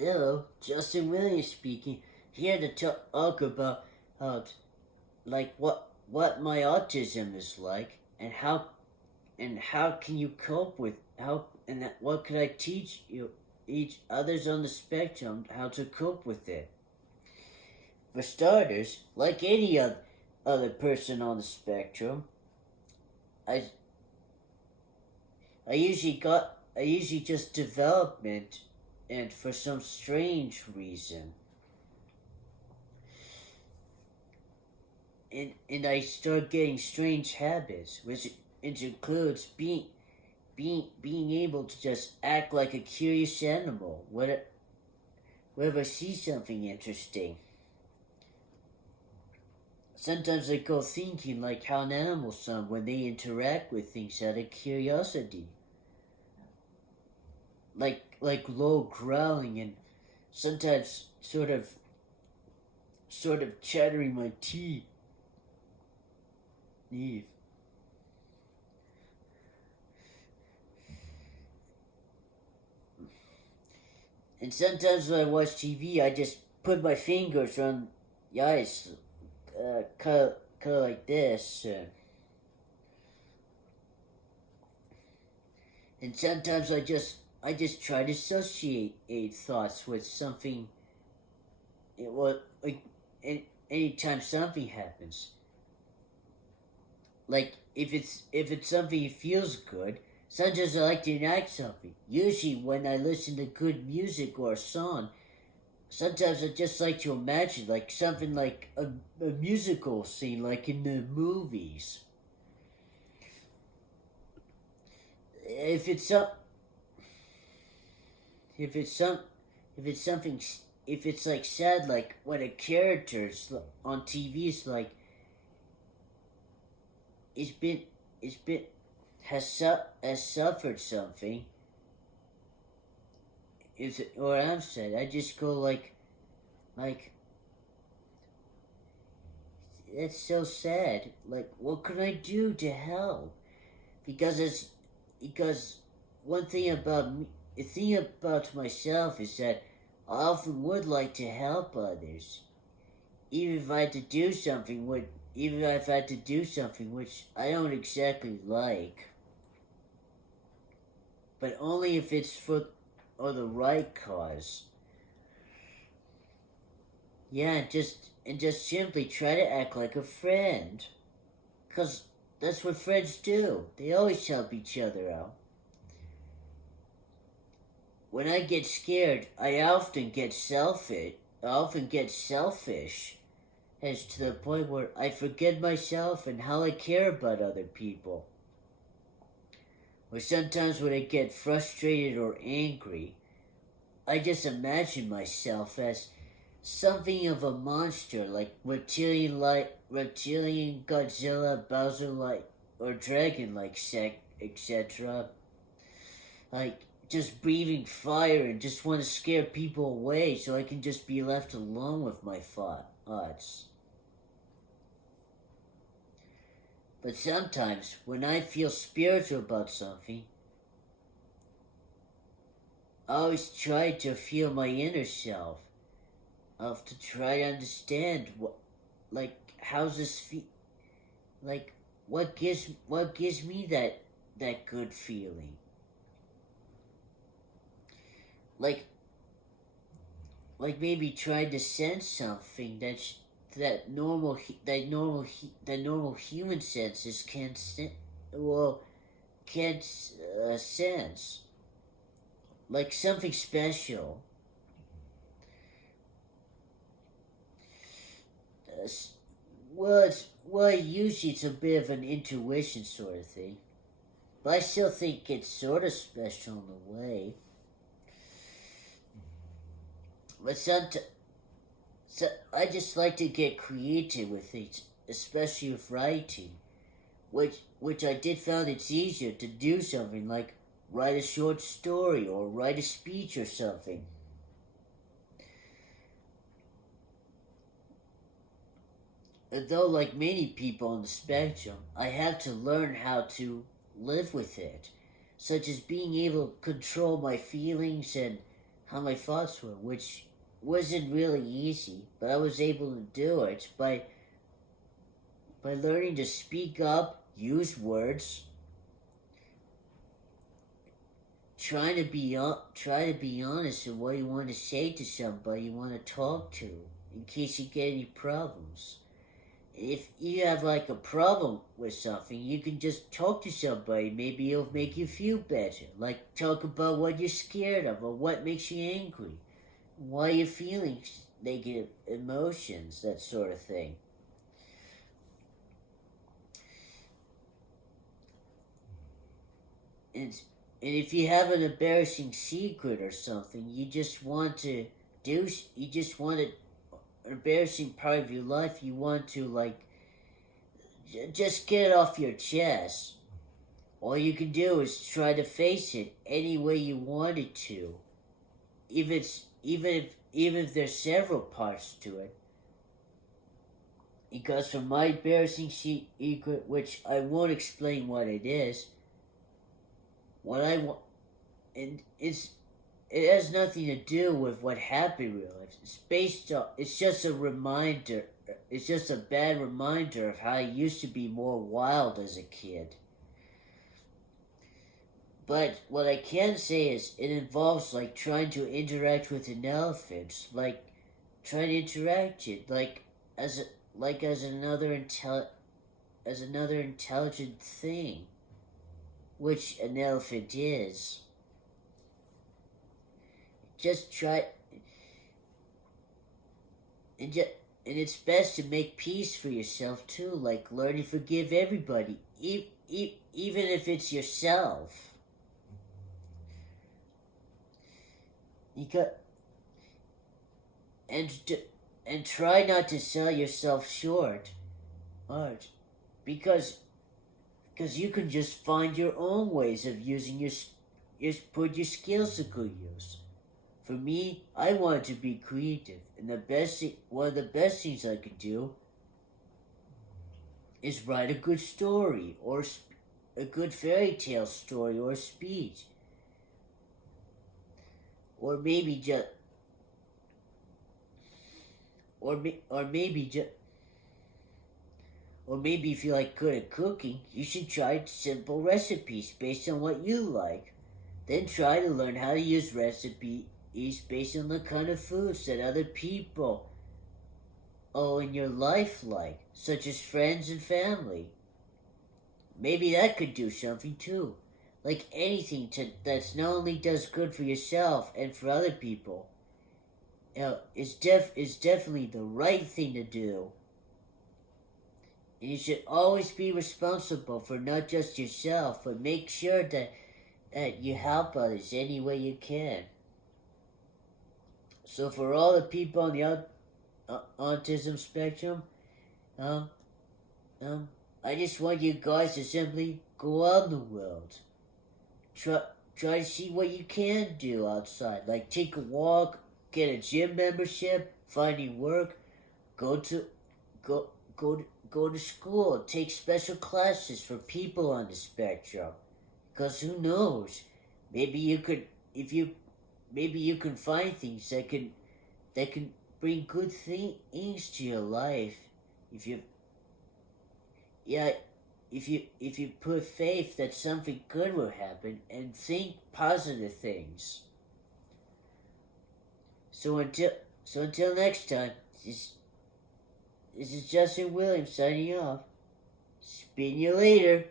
Hello, Justin Williams speaking. Here to talk about uh, what my autism is like and how can you cope with how and what could I teach you each others on the spectrum how to cope with it. For starters, like any other person on the spectrum, I I usually just development and for some strange reason and I start getting strange habits, which includes being able to just act like a curious animal whenever I see something interesting. Sometimes I go thinking like how an animal sound when they interact with things out of curiosity, like low growling and sometimes sort of chattering my teeth. Eve. And sometimes when I watch TV, I just put my fingers on the eyes, kind of like this. And sometimes I just try to associate thoughts with something. Like anytime something happens, like if it's something that feels good. Sometimes I like to enact something. Usually when I listen to good music or a song, sometimes I just like to imagine like something like a musical scene like in the movies. If it's some if it's some if it's something if it's like sad like when a character's on TV is like it's been it's been has suffered something, is or I'm sad, I just go like that's so sad. Like what can I do to help? Because it's because one thing about me, the thing about myself is that I often would like to help others, even if I had to do something even if I had to do something which I don't exactly like, but only if it's for or the right cause. Yeah, and just simply try to act like a friend, cause that's what friends do. They always help each other out. When I get scared, I often get selfish. As to the point where I forget myself and how I care about other people. Or sometimes when I get frustrated or angry, I just imagine myself as something of a monster like reptilian Godzilla, Bowser like or dragon like etc. Like just breathing fire and just want to scare people away so I can just be left alone with my thoughts. But sometimes when I feel spiritual about something, I always try to feel my inner self. I have to try to understand like, how's this feel? Like, what gives me that good feeling? Like, maybe trying to sense something that normal human senses can't sense, like something special. Uh, usually it's a bit of an intuition sort of thing, but I still think it's sort of special in a way. But sometimes so I just like to get creative with it, especially with writing, which I did found it's easier to do something like write a short story or write a speech or something. Though, like many people on the spectrum, I have to learn how to live with it, such as being able to control my feelings and how my thoughts were, which wasn't really easy, but I was able to do it by learning to speak up, use words, try to be honest in what you want to say to somebody you want to talk to, in case you get any problems. If you have like a problem with something, you can just talk to somebody. Maybe it'll make you feel better. Like talk about what you're scared of or what makes you angry, why you're feeling negative emotions, that sort of thing. And and if you have an embarrassing secret or something, you just want to an embarrassing part of your life, you want to like just get it off your chest. All you can do is try to face it any way you wanted to. Even if there's several parts to it. Because for my embarrassing secret, which I won't explain what it is, what I want, and it has nothing to do with what happened in real life. It's just a reminder. It's just a bad reminder of how I used to be more wild as a kid. But what I can say is it involves like trying to interact with an elephant, like trying to interact it as a, like as another intelligent thing, which an elephant is. Just try and just, and it's best to make peace for yourself too, like learn to forgive everybody, even if it's yourself. You got and and try not to sell yourself short, art, because you can just find your own ways of using put your skills to good use. For me, I wanted to be creative, and one of the best things I could do is write a good story or a good fairy tale story or speech, or maybe just or maybe just or maybe if you like good at cooking, you should try simple recipes based on what you like. Then try to learn how to use recipes based on the kind of foods that other people in your life like, such as friends and family. Maybe that could do something too. Like anything that's not only does good for yourself and for other people, is definitely the right thing to do. And you should always be responsible for not just yourself, but make sure that you help others any way you can. So for all the people on the autism spectrum, um, I just want you guys to simply go out in the world. Try, try to see what you can do outside, like take a walk, get a gym membership, finding work, go to go go to school, take special classes for people on the spectrum. Because who knows? Maybe you could, if you, maybe you can find things that can bring good things to your life. If you, yeah, if you put faith that something good will happen and think positive things. So until next time, this is Justin Williams signing off. Spin you later.